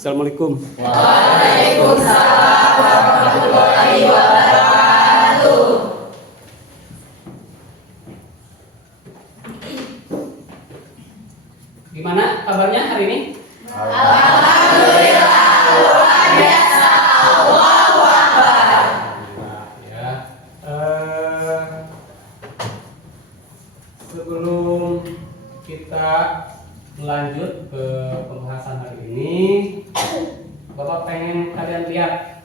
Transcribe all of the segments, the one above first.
Assalamualaikum. Waalaikumsalam warahmatullahi wabarakatuh. Gimana kabarnya hari ini? Alhamdulillah luar biasa. Allahu Akbar. Ya. Sebelum kita melanjut ke pembahasan hari ini, Bapak pengen kalian lihat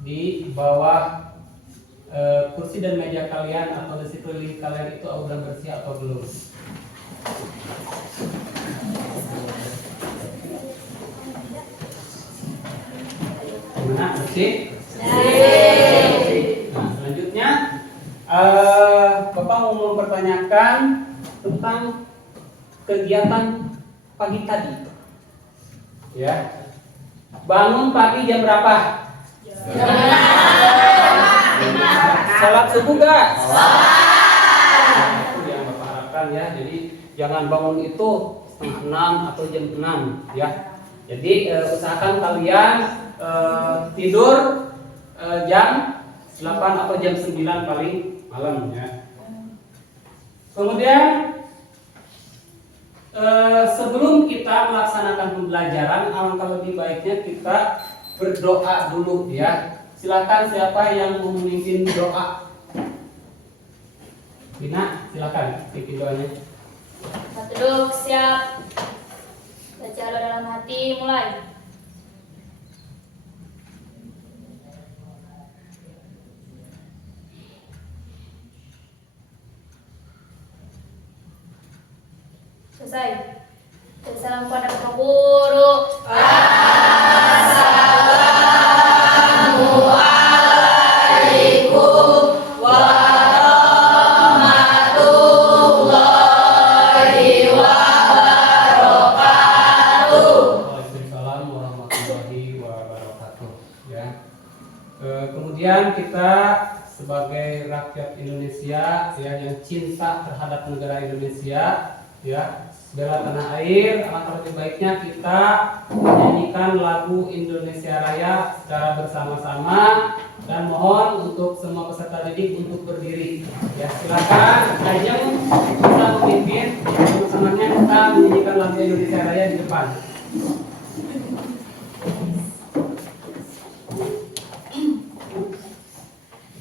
di bawah kursi dan meja kalian atau di sekeliling kalian itu udah bersih atau belum? Gimana, bersih? Nah, selanjutnya Bapak mau mempertanyakan tentang kegiatan pagi tadi. Ya. Bangun pagi jam berapa? Salat subuh gak? Itu yang Bapak harapkan ya. Jadi jangan bangun itu setengah 6 atau jam 6 ya. Jadi usahakan kalian tidur jam 8 atau jam 9 paling malam ya. Kemudian sebelum kita melaksanakan pembelajaran, alangkah lebih baiknya kita berdoa dulu ya. Silakan siapa yang mau memimpin doa? Bina, silakan pimpin doanya. Duduk, siap. Baca doa dalam hati, mulai. Selesai. Salam kepada Bapak Guru. Assalamualaikum warahmatullahi wabarakatuh. Waalaikumsalam warahmatullahi wabarakatuh. Ya. Kemudian kita sebagai rakyat Indonesia ya, yang cinta terhadap negara Indonesia ya, bela tanah air, alangkah lebih baiknya kita menyanyikan lagu Indonesia Raya secara bersama-sama, dan mohon untuk semua peserta didik untuk berdiri. Ya, silakan Ajeng bisa memimpin bersama-samanya kita menyanyikan lagu Indonesia Raya di depan.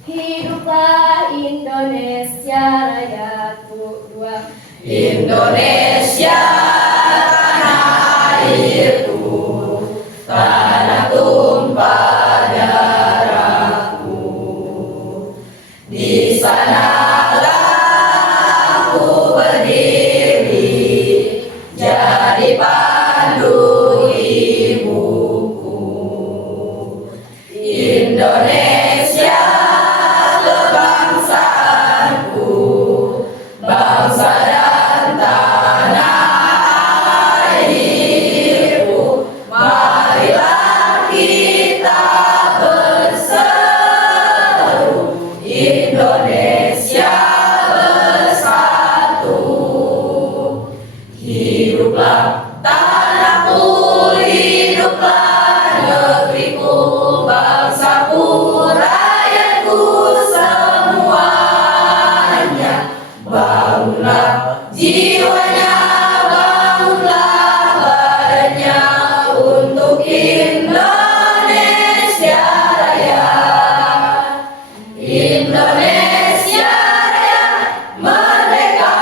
Hiduplah Indonesia Rayaku dua. Indonesia tanah airku, tanah tumpah darahku. Di sanalah aku berdiri, jadi pandu ibuku. Indonesia kebangsaanku, bangsa dan tanah airku. Marilah kita berseru, Indonesia bersatu. Hiduplah tanahku, hiduplah negeriku, bangsaku, rakyatku semuanya. Bangunlah jiwanya, bangunlah badannya untuk Indonesia Raya. Indonesia Raya, merdeka,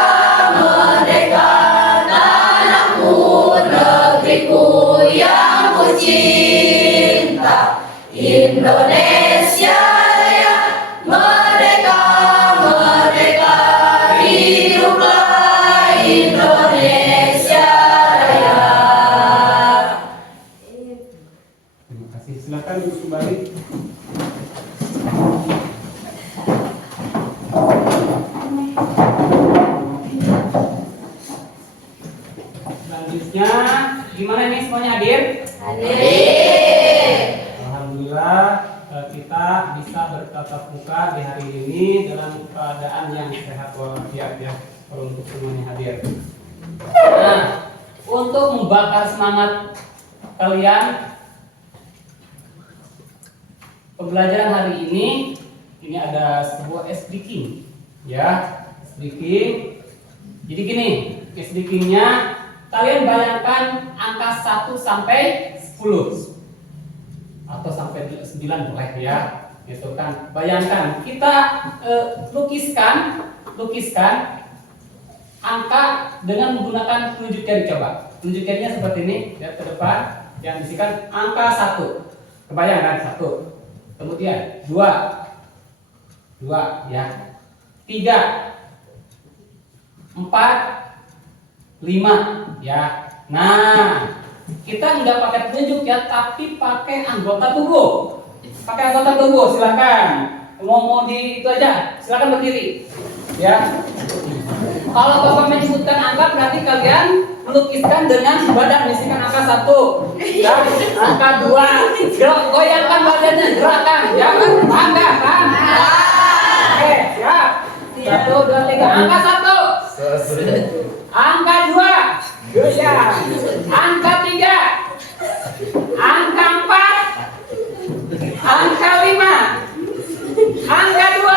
merdeka, tanahku, negeriku yang ku cinta. Indonesia Raya, merdeka, merdeka, hiduplah Indonesia Raya. Terima kasih. Silakan duduk kembali. Selanjutnya, gimana nih semuanya hadir? Alhamdulillah kita bisa bertatap muka di hari ini dalam keadaan yang sehat walafiat ya. Kalau untuk semuanya hadir. Nah, untuk membakar semangat kalian pembelajaran hari ini ada sebuah SDK ya, SDK. Jadi gini, SDK-nya kalian bayangkan angka 1 sampai 10 atau sampai 9 boleh ya. Itu kan, bayangkan kita lukiskan angka dengan menggunakan telunjuk jari. Coba telunjuk jarinya seperti ini ya, ke depan yang bisikan angka 1. Kebayang kan? 1, kemudian 2 ya, 3, 4, 5 ya. Nah, kita nggak pakai telunjuk ya, tapi pakai anggota tubuh. Pakai anggota tubuh, silakan. Mau di itu aja, silakan berdiri. Ya. Kalau Bapak menyebutkan angka, berarti kalian melukiskan dengan badan, misalkan angka 1, ya, angka 2, goyangkan badannya, gerakan, ya, angka kan? Oke, siap. 1, 2, 3, angka 1, angka 2, goyang, angka 3, angka 4, angka 5, angka 2,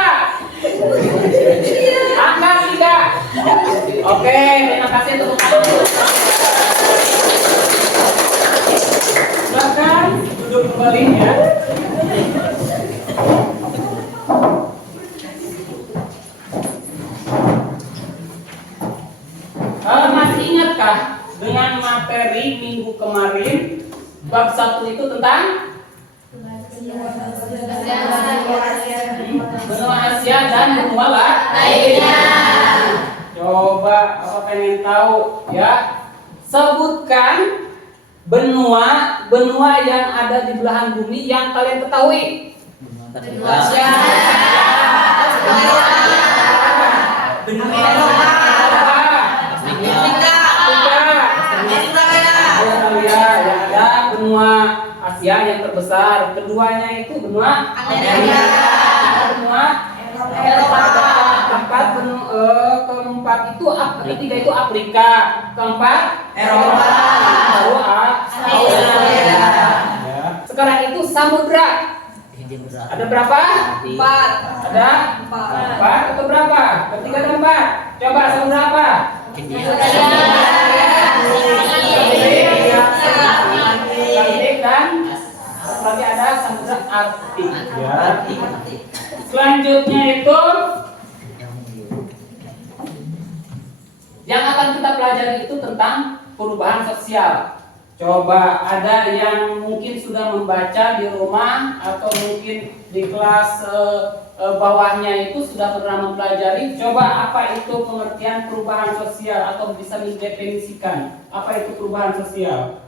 angka 3. Oke, terima kasih untuk kamu. Silakan duduk kembali ya. Masih ingatkah dengan materi minggu kemarin bab 1 itu tentang benua Asia dan benua lainnya? Coba apa pengen tahu ya? Sebutkan benua yang ada di belahan bumi yang kalian ketahui. Benua Asia. Benua Eropa. Australia yang ada benua Asia yang terbesar. Keduanya itu benua Amerika. Benua Eropa. Keempat itu ketiga itu Afrika. Keempat Eropa. Baru Australia. Ya. Sekarang itu samudra. Ada berapa? 4. Ada 4 atau berapa? Ketiga dan 4. Coba samudra apa? Atlantik dan lagi ada samudra Arktik. Ya. Selanjutnya itu yang akan kita pelajari itu tentang perubahan sosial. Coba ada yang mungkin sudah membaca di rumah atau mungkin di kelas bawahnya itu sudah pernah mempelajari. Coba apa itu pengertian perubahan sosial atau bisa didefinisikan apa itu perubahan sosial?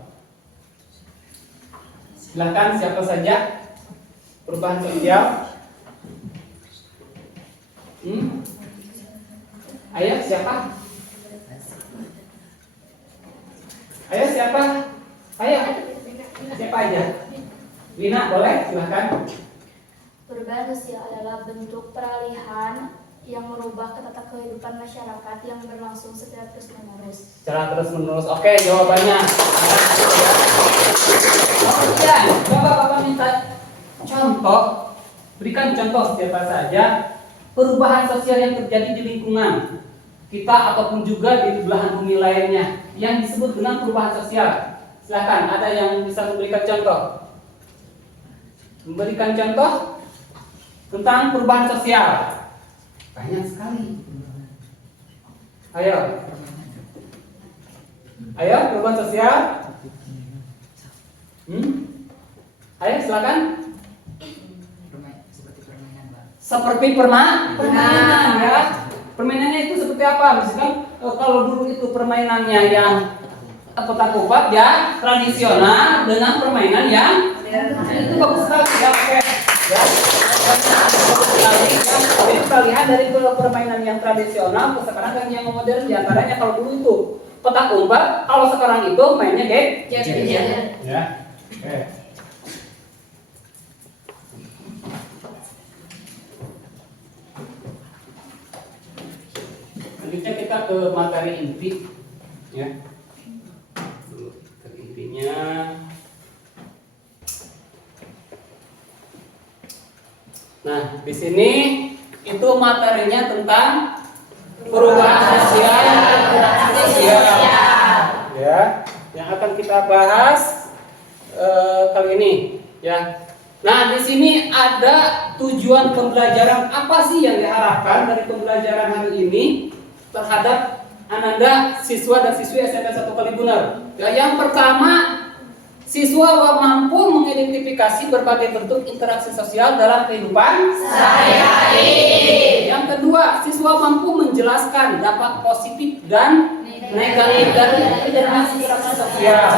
Silakan siapa saja. Perubahan sosial. Ayo siapa? Ayo siapa? Ayo. Siapa aja? Lina boleh silahkan. Perubahan sosial adalah bentuk peralihan yang merubah tata kehidupan masyarakat yang berlangsung secara terus-menerus. Secara terus-menerus. Oke, jawabannya. Kemudian, coba Bapak minta contoh. Berikan contoh siapa saja perubahan sosial yang terjadi di lingkungan kita ataupun juga di belahan bumi lainnya yang disebut dengan perubahan sosial. Silakan, ada yang bisa memberikan contoh? Memberikan contoh tentang perubahan sosial. Banyak sekali. Ayo. Ayo, perubahan sosial. Ayo, silakan. Seperti permainan ya. Permainannya itu seperti apa? Misalkan kalau dulu itu permainannya yang kotak-kotak ya tradisional dengan permainan yang itu bagus sekali ya. Oke. Ya. Jadi kita lihat dari permainan yang tradisional ke sekarang kan yang modern, diantaranya kalau dulu itu kotak umpet, kalau sekarang itu mainnya gadget. Ya. Oke. Selanjutnya kita ke materi inti, ya. Intinya Nah, di sini itu materinya tentang perubahan sosial dan interaksi sosial. Ya, yang akan kita bahas kali ini, ya. Nah, di sini ada tujuan pembelajaran apa sih yang diharapkan dari pembelajaran hari ini terhadap Ananda siswa dan siswi SMP 1 Kalibunar. Ya, yang pertama, siswa mampu mengidentifikasi berbagai bentuk interaksi sosial dalam kehidupan sehari-hari. Yang kedua, siswa mampu menjelaskan dampak positif dan negatif dari interaksi sosial.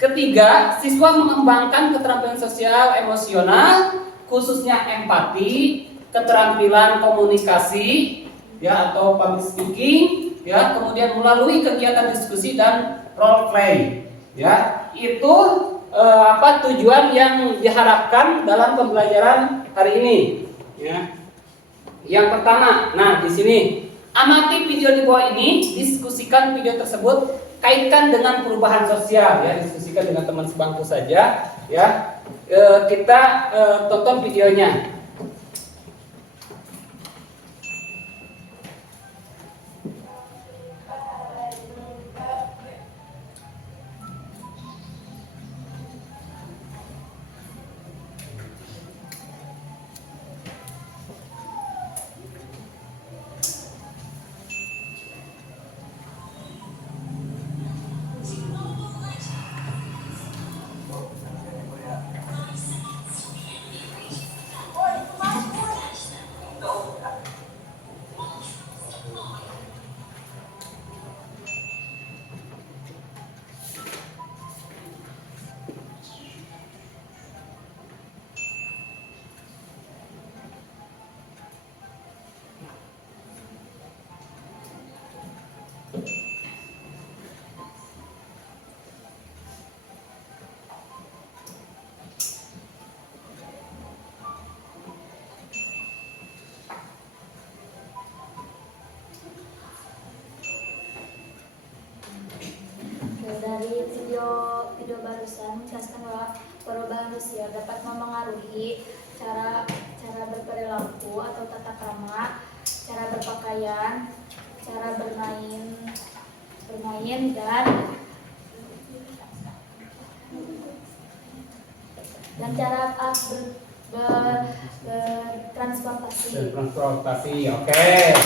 Ketiga, siswa mengembangkan keterampilan sosial emosional, khususnya empati, keterampilan komunikasi, ya atau public speaking, ya, kemudian melalui kegiatan diskusi dan role play, ya. Itu tujuan yang diharapkan dalam pembelajaran hari ini, ya. Yang pertama, nah di sini amati video di bawah ini, diskusikan video tersebut, kaitkan dengan perubahan sosial, ya, diskusikan dengan teman sebangku saja, ya. Kita tonton videonya. Dari video barusan menjelaskan bahwa perubahan sosial dapat memengaruhi cara berperilaku atau tata krama, cara berpakaian, cara bermain dan cara bertransportasi. Oke. Ya.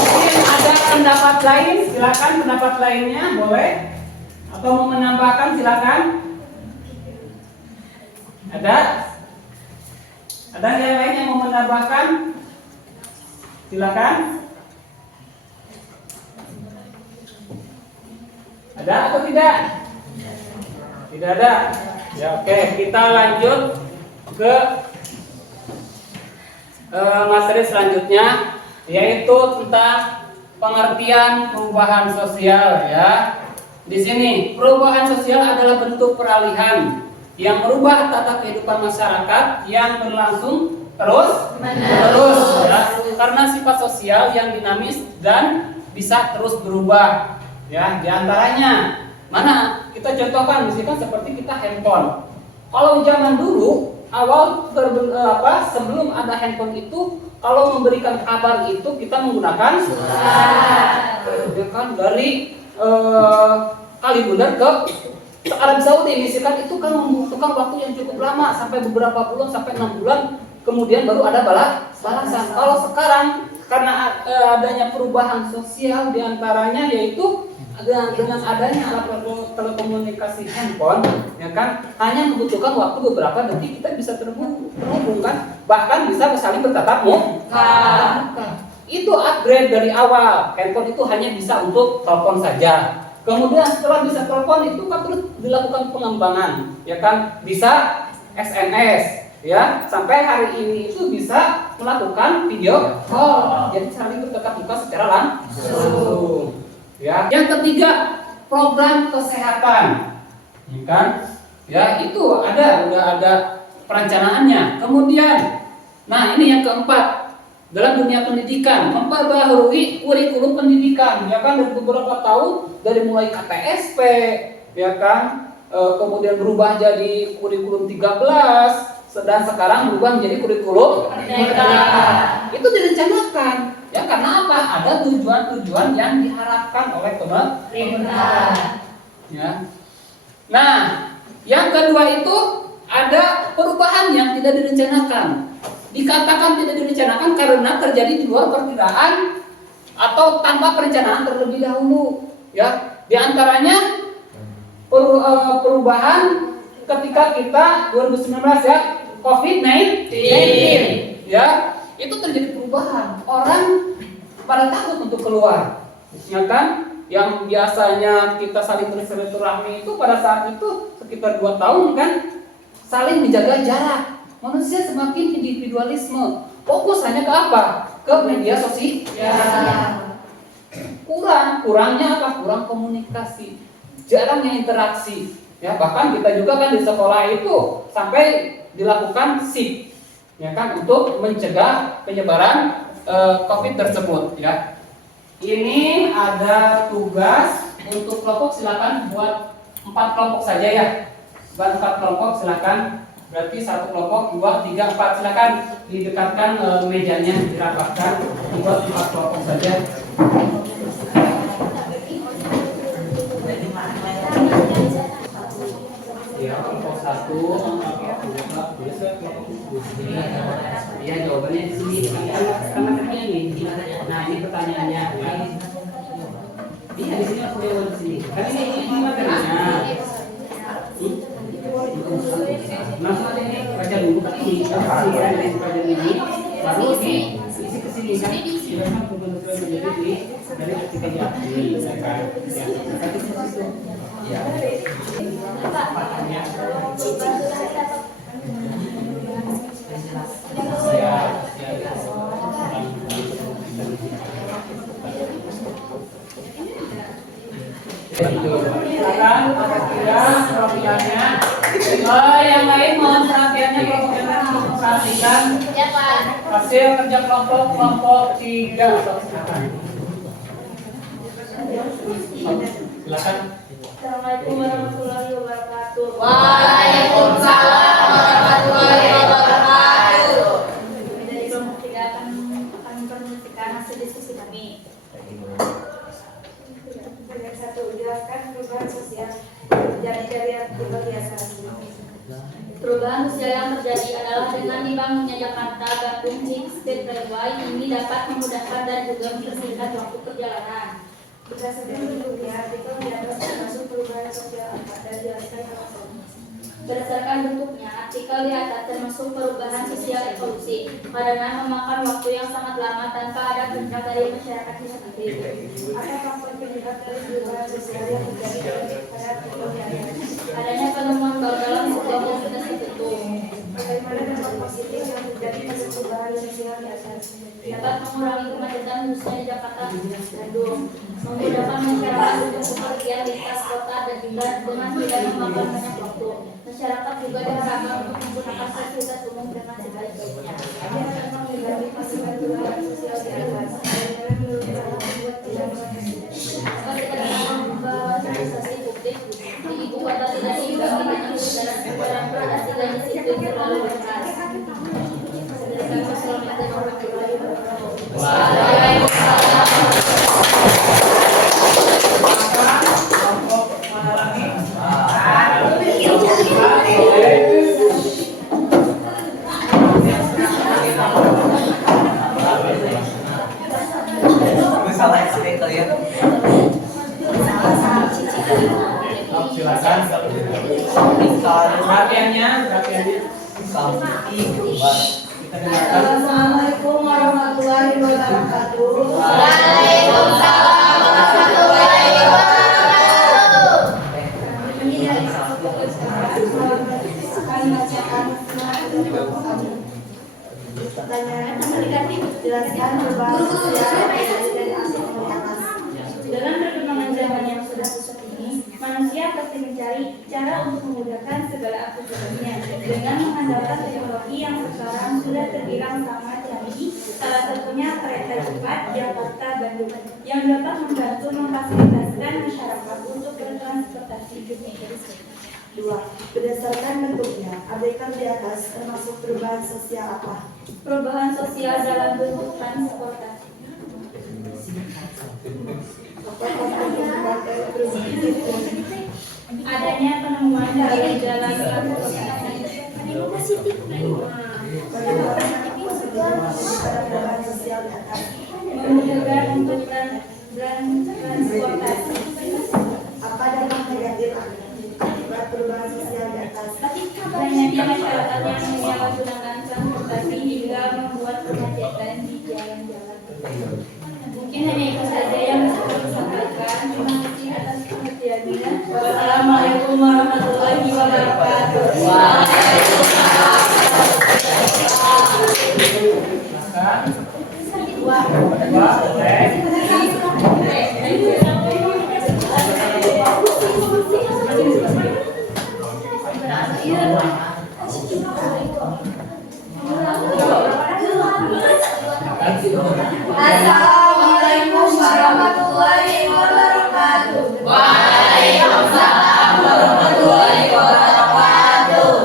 Mungkin ada pendapat lain, silakan pendapat lainnya boleh. Atau mau menambahkan silakan. Ada? Ada yang lain yang mau menambahkan? Silakan. Ada atau tidak? Tidak ada. Ya, oke, kita lanjut ke materi selanjutnya, yaitu tentang pengertian perubahan sosial, ya. Di sini perubahan sosial adalah bentuk peralihan yang merubah tata kehidupan masyarakat yang berlangsung terus, ya, karena sifat sosial yang dinamis dan bisa terus berubah, ya. Di antaranya mana kita contohkan misalkan seperti kita handphone. Kalau zaman dulu sebelum ada handphone itu, kalau memberikan kabar itu kita menggunakan surat. Ya kan, dari Kalibunar ke Arab Saudi misalkan, itu kan membutuhkan waktu yang cukup lama, sampai beberapa bulan, sampai 6 bulan kemudian baru ada balasan. Kalau sekarang karena adanya perubahan sosial diantaranya yaitu dengan adanya alat telekomunikasi handphone, ya kan, hanya membutuhkan waktu beberapa detik kita bisa terhubung kan, bahkan bisa saling bertatap muka. Itu upgrade dari awal. Handphone itu hanya bisa untuk telepon saja. Kemudian setelah bisa telepon itu kan terus dilakukan pengembangan, ya kan, bisa SMS, ya, sampai hari ini itu bisa melakukan video call, jadi saling bertatap muka secara langsung. Ya. Yang ketiga, program kesehatan, ya kan? Ya, itu udah ada perencanaannya. Kemudian, nah ini yang keempat, dalam dunia pendidikan, memperbaharui kurikulum pendidikan, ya kan, dari beberapa tahun, dari mulai KTSP, ya kan, kemudian berubah jadi kurikulum 13, dan sekarang berubah menjadi kurikulum Merdeka. Itu direncanakan ya, karena apa? Ada tujuan-tujuan yang diharapkan oleh pemerintah ya. Nah, yang kedua itu ada perubahan yang tidak direncanakan. Dikatakan tidak direncanakan karena terjadi di luar perkiraan atau tanpa perencanaan terlebih dahulu ya. Di antaranya perubahan ketika kita 2019 ya, COVID-19 ya, itu terjadi perubahan. Orang pada takut untuk keluar ya kan. Yang biasanya kita saling bersilaturahmi itu pada saat itu sekitar 2 tahun kan, saling menjaga jarak. Manusia semakin individualisme, fokus hanya ke apa? Ke media sosial. Kurangnya apa? Kurang komunikasi, jarangnya interaksi ya. Bahkan kita juga kan di sekolah itu sampai dilakukan SIP ya kan, untuk mencegah penyebaran COVID tersebut ya. Ini ada tugas untuk kelompok, silakan buat 4 kelompok saja ya. Buat 4 kelompok silakan. Berarti 1 kelompok 2, 3, 4 silakan didekatkan mejanya, dirapatkan. Buat 4 kelompok saja. Ya, kelompok 1. Ya, jawabannya di sini. Karena ini. Nah, ini pertanyaannya. Iya, di sini aku jawab di sini. Kan ini materinya. Langsung aja ini baca dulu kan ini. Baca ini. Baru isi ke sini kan. Silakan kebetulan menjadi dari ketika jadi kan. Ya. Silakan kira profilannya. Yang lain mohon perhatiannya, kelompoknya perhatikan hasil kerja kelompok 3. Silakan. Assalamualaikum warahmatullahi wabarakatuh. Waalaikumsalam warahmatullahi wabarakatuh. Dari kelompok 3 akan mempresentasikan hasil diskusi kami. Yang 1, jelaskan perubahan sosial terjadi dari berbagai asas. Perubahan sosial yang terjadi adalah dengan dibangunnya Jakarta Bandung State Railway ini dapat memudahkan dan juga mempersingkat waktu perjalanan. Berdasarkan bentuknya, artikel di atas termasuk perubahan sosial apa dan jelaskan alasannya. Berdasarkan bentuknya, artikel di atas termasuk perubahan sosial evolusi karena memakan waktu yang sangat lama tanpa ada perintah dari masyarakat itu sendiri. Apa faktor penyebab dari perubahan sosial yang terjadi pada artikel di atas? Adanya penemuan baru dalam sebuah komunitas tertentu. Bagaimana dampak positif yang terjadi pada perubahan sosial di atas? Dapat mengurangi kemacetan khususnya di Jakarta dan Bandung, memudahkan masyarakat untuk bepergian lintas kota dan juga dengan tidak memakan banyak waktu. Masyarakat juga diharapkan untuk menggunakan fasilitas umum dengan sebaik-baiknya. Ada tentang menjadi pasukan perubahan sosial di atas. Bagaimana menurut Bapak membuat perubahan sosial? Kita dapat membawa transportasi publik di ibu kota tidak diimbangi dengan kendaraan transportasi dan disiplin terlalu keras. Assalamualaikum warahmatullahi wabarakatuh. Waalaikumsalam warahmatullahi wabarakatuh. Pertanyaan negatif, jelaskan perubahan sosial dari aspek atas. Dalam perkembangan zaman yang sudah pesat ini, manusia pasti mencari cara untuk memudahkan segala aktivitasnya dengan mengandalkan teknologi yang sekarang sudah terbilang sangat canggih. Salah satunya kereta cepat Jakarta Bandung yang dapat membantu memfasilitasi masyarakat untuk bertransportasi. 2. Berdasarkan bentuknya, artikel di atas termasuk perubahan sosial apa? Perubahan sosial dalam bentuk transportasi. Adanya penemuan dari jalan transportasi. Perubahan sosial di atas. Memudahkan untuk transportasi. Apa dampak negatif akibat perubahan sosial di atas? Banyaknya masyarakat yang menyalahgunakan transportasi hingga membuat kemacetan di jalan-jalan. Mungkin hanya itu saja yang bisa kami sampaikan. Terima kasih atas perhatiannya. Wassalamualaikum warahmatullahi wabarakatuh. Assalamualaikum warahmatullahi wabarakatuh. Waalaikumsalam warahmatullahi wabarakatuh.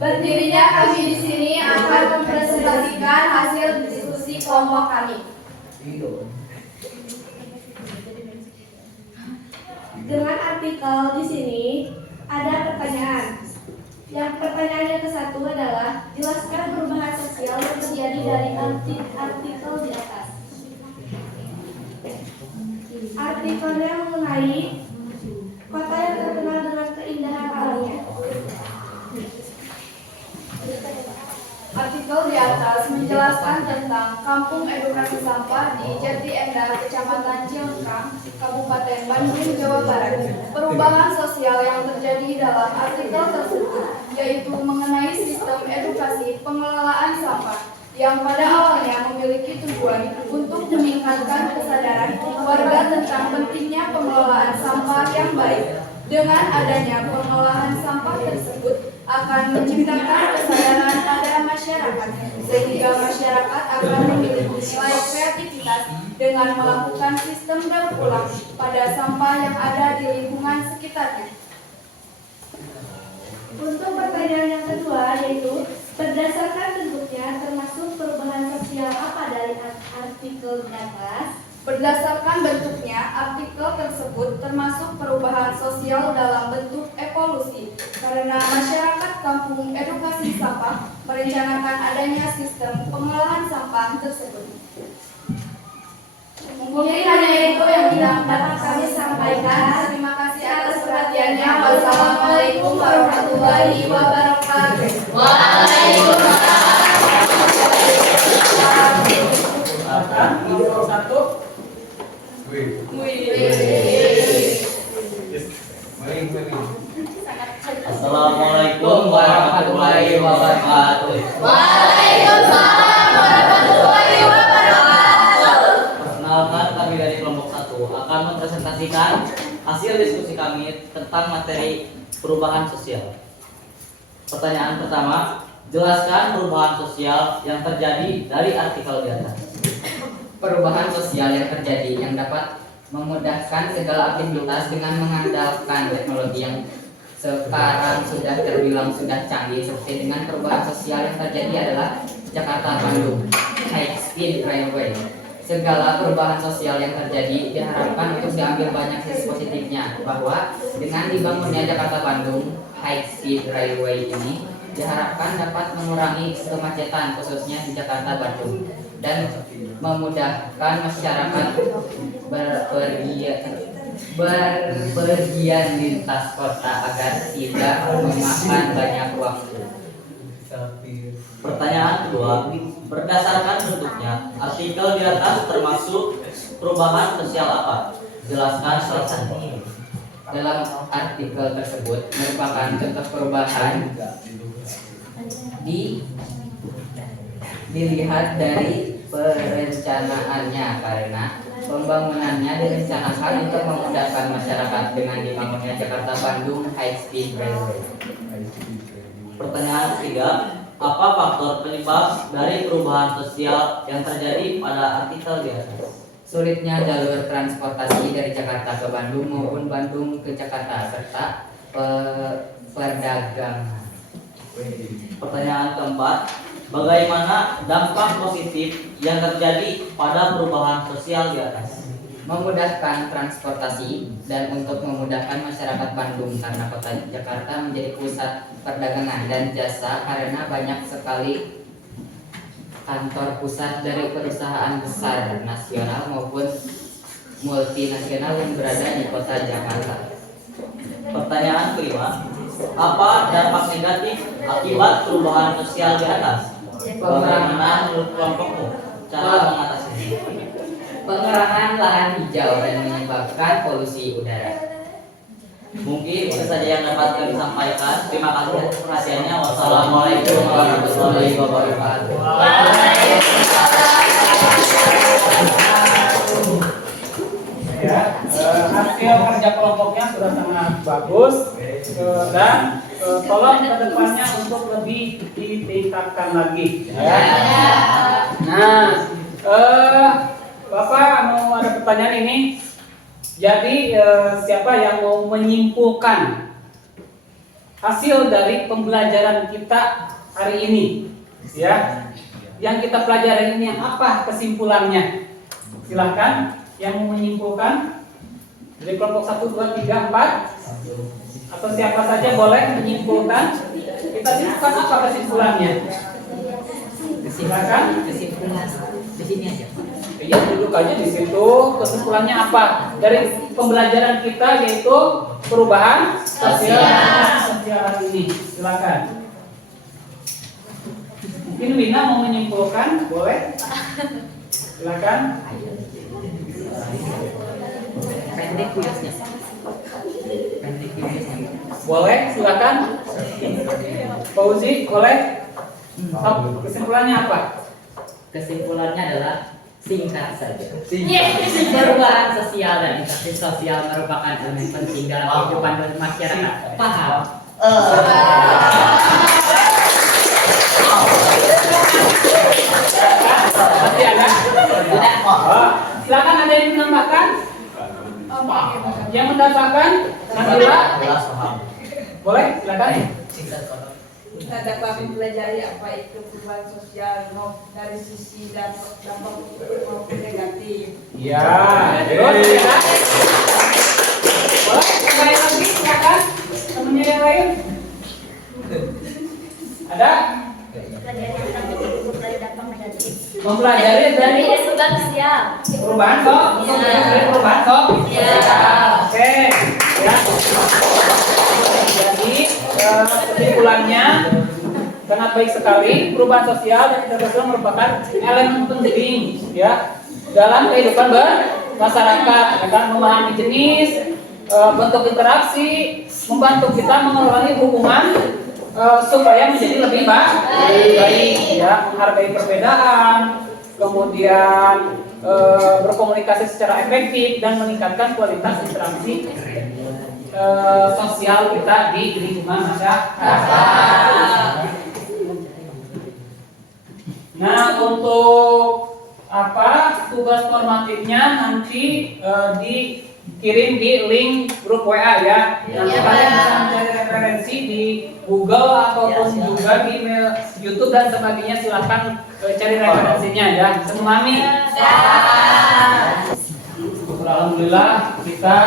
Berdirinya kami di sini akan mempresentasikan hasil diskusi kelompok kami. Dengan artikel di sini ada pertanyaan. Yang pertanyaan yang ke-1 adalah jelaskan perubahan sosial yang terjadi dari artikel di atas. Artikelnya mengenai kota yang terkenal dengan keindahan alamnya. Artikel di atas menjelaskan tentang Kampung Edukasi Sampah di Jati Endah, Kecamatan Cilengkrang, Kabupaten Bandung, Jawa Barat. Perubahan sosial yang terjadi dalam artikel tersebut yaitu mengenai sistem edukasi pengelolaan sampah yang pada awalnya memiliki tujuan untuk meningkatkan kesadaran warga tentang pentingnya pengelolaan sampah yang baik. Dengan adanya pengelolaan sampah tersebut akan menciptakan kesadaran pada masyarakat, sehingga masyarakat akan memiliki nilai kreativitas dengan melakukan sistem daur ulang pada sampah yang ada di lingkungan sekitarnya. Untuk pertanyaan yang kedua yaitu berdasarkan bentuknya termasuk perubahan sosial apa dari artikel di atas? Berdasarkan bentuknya, artikel tersebut termasuk perubahan sosial dalam bentuk evolusi karena masyarakat Kampung Edukasi Sampah merencanakan adanya sistem pengolahan sampah tersebut. Mungkin hanya itu yang dapat kami sampaikan. Terima kasih atas perhatiannya. Wassalamualaikum warahmatullahi wabarakatuh. Assalamualaikum warahmatullahi wabarakatuh. Waalaikumsalam warahmatullahi wabarakatuh. Perkenalkan, kami dari kelompok 1 akan mempresentasikan hasil diskusi kami tentang materi perubahan sosial. Pertanyaan pertama, jelaskan perubahan sosial yang terjadi dari artikel di atas. Perubahan sosial yang terjadi yang dapat memudahkan segala aktivitas dengan mengandalkan teknologi yang sekarang sudah terbilang sudah canggih, seperti dengan perubahan sosial yang terjadi adalah Jakarta-Bandung High Speed Railway. Segala perubahan sosial yang terjadi diharapkan untuk diambil banyak sisi positifnya, bahwa dengan dibangunnya Jakarta-Bandung High Speed Railway ini diharapkan dapat mengurangi kemacetan khususnya di Jakarta-Bandung dan memudahkan masyarakat berpergian lintas kota agar tidak memakan banyak waktu. Pertanyaan kedua, berdasarkan bentuknya, artikel di atas termasuk perubahan sosial apa? Jelaskan salah satu. Dalam artikel tersebut merupakan contoh perubahan dilihat dari perencanaannya, karena pembangunannya direncanakan untuk memudahkan masyarakat dengan dibangunnya Jakarta-Bandung High Speed Railway. Pertanyaan ketiga, apa faktor penyebab dari perubahan sosial yang terjadi pada artikel di atas? Sulitnya jalur transportasi dari Jakarta ke Bandung maupun Bandung ke Jakarta, serta perdagangan. Pertanyaan keempat, bagaimana dampak positif yang terjadi pada perubahan sosial di atas? Memudahkan transportasi dan untuk memudahkan masyarakat Bandung karena kota Jakarta menjadi pusat perdagangan dan jasa karena banyak sekali kantor pusat dari perusahaan besar nasional maupun multinasional yang berada di kota Jakarta. Pertanyaan kelima, apa dampak negatif akibat perubahan sosial di atas? Bagaimana menurut kelompokmu cara mengatasinya? Pengurangan lahan hijau dan menyebabkan polusi udara. Mungkin itu saja yang dapat kami sampaikan. Terima kasih atas perhatiannya. Wassalamualaikum warahmatullahi wabarakatuh. Ya, hasil kerja kelompoknya sudah sangat bagus dan tolong kedepannya untuk lebih ditingkatkan lagi. Ya. Nah, Bapak mau ada pertanyaan ini. Jadi siapa yang mau menyimpulkan hasil dari pembelajaran kita hari ini? Ya, yang kita pelajari ini apa kesimpulannya? Silahkan yang mau menyimpulkan dari kelompok 1, 2, 3, 4 atau siapa saja boleh menyimpulkan. Kita simpulkan apa kesimpulannya? Silakan. Kesimpulan di sini aja. Ya, duduk aja di situ. Kesimpulannya apa dari pembelajaran kita yaitu perubahan sosial ini? Silakan. Mungkin Wina mau menyimpulkan, boleh? Silakan. Pendek kuisnya. Pendek kuisnya. Boleh, silakan. Fauzi, boleh? Kesimpulannya apa? Kesimpulannya adalah singkat saja. Perubahan sosial dan interaksi sosial merupakan elemen penting dalam kehidupan masyarakat. Paham? Masih ada? Oh, silakan ada yang menambahkan? Yang mendapatkan? Nabila? Boleh, silakan. Kita dapat mempelajari apa itu perubahan sosial dari sisi dampak positif maupun negatif. Ya, terus ya. Boleh, ada yang lagi? Silakan. Temennya yang lain? Ada? Mempelajari dari perubahan kok? Mempelajari perubahan kok? Oke. Ya. Jadi kesimpulannya sangat baik sekali. Perubahan sosial dan interaksi sosial merupakan elemen penting ya dalam kehidupan bermasyarakat, akan memahami jenis, bentuk interaksi, membantu kita mengelola hubungan supaya menjadi lebih baik ya, menghargai perbedaan, kemudian berkomunikasi secara efektif dan meningkatkan kualitas interaksi sosial kita di lingkungan masyarakat. Nah, untuk tugas formatifnya nanti dikirim di link grup WA ya. Nanti kalian bisa mencari referensi di Google ataupun juga di YouTube dan sebagainya. Silahkan cari referensinya ya. Memahami? Alhamdulillah kita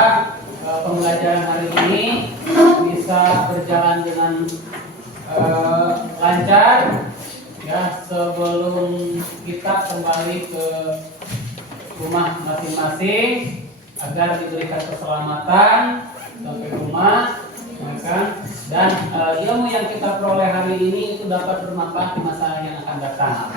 pembelajaran hari ini bisa berjalan dengan lancar ya. Sebelum kita kembali ke rumah masing-masing agar diberikan keselamatan sampai rumah, dan ilmu yang kita peroleh hari ini itu dapat bermanfaat di masa yang akan datang.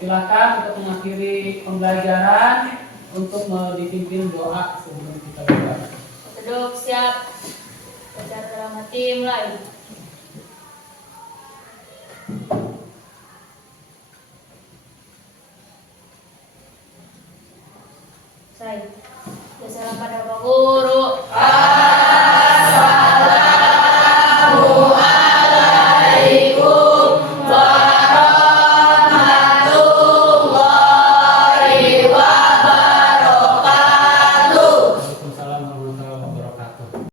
Silakan untuk mengakhiri pembelajaran untuk dipimpin doa sebelum kita berdoa. Duduk siap. Baca dalam hati mulai.